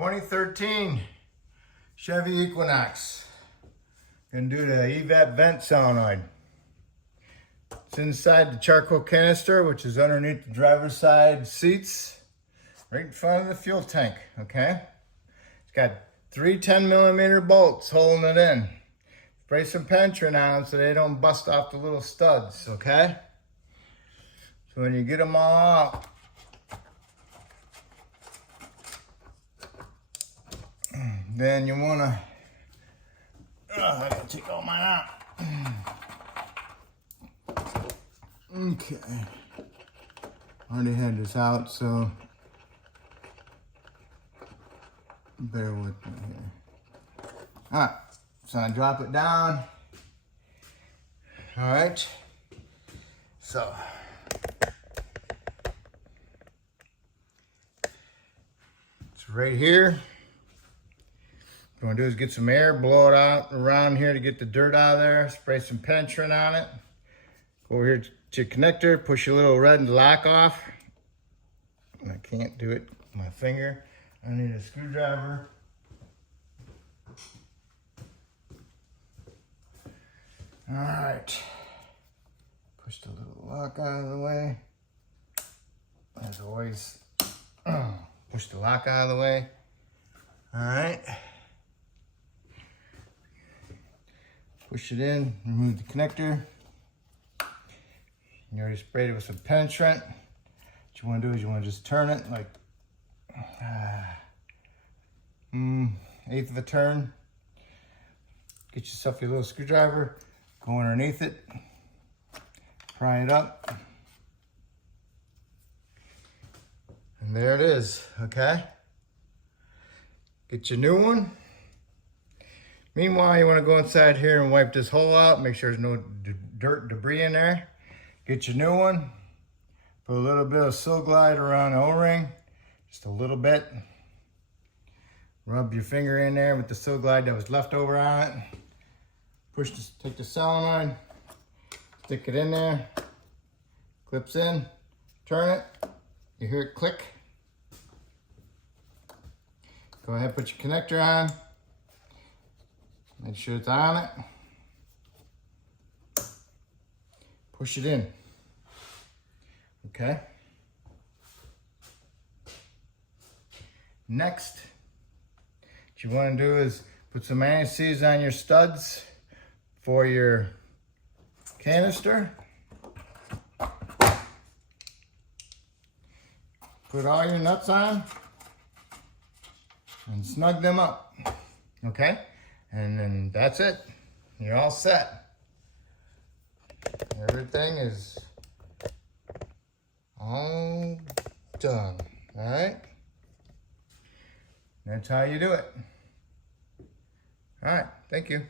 2013 Chevy Equinox. Gonna do the Evap vent solenoid. It's inside the charcoal canister, which is underneath the driver's side seats, right in front of the fuel tank, okay? It's got 3 10mm bolts holding it in. Spray some pentrant on them so they don't bust off the little studs, okay? So when you get them all out, then you wanna, I gotta take all mine out. Okay, already had this out, so bear with me here. All right, so I drop it down. All right, so it's right here. What you want to do is get some air, blow it out around here to get the dirt out of there, spray some pentrant on it. Go over here to your connector, push your little red lock off. I can't do it with my finger. I need a screwdriver. All right. Push the little lock out of the way. As always, push the lock out of the way. All right. Push it in, remove the connector. You already sprayed it with some pentrant. What you want to do is you want to just turn it like 1/8 of a turn. Get yourself your little screwdriver, go underneath it, pry it up. And there it is, okay? Get your new one. Meanwhile, you want to go inside here and wipe this hole out, make sure there's no dirt, debris in there. Get your new one, put a little bit of Sil Glide around the O-ring, just a little bit. Rub your finger in there with the Sil Glide that was left over on it. Push this, take the solenoid, stick it in there, clips in, turn it, you hear it click. Go ahead, put your connector on. Make sure it's on it. Push it in. Okay. Next, what you want to do is put some anti-seize on your studs for your canister. Put all your nuts on and snug them up. Okay? And then that's it. You're all set. Everything is all done. All right? That's how you do it. All right. Thank you.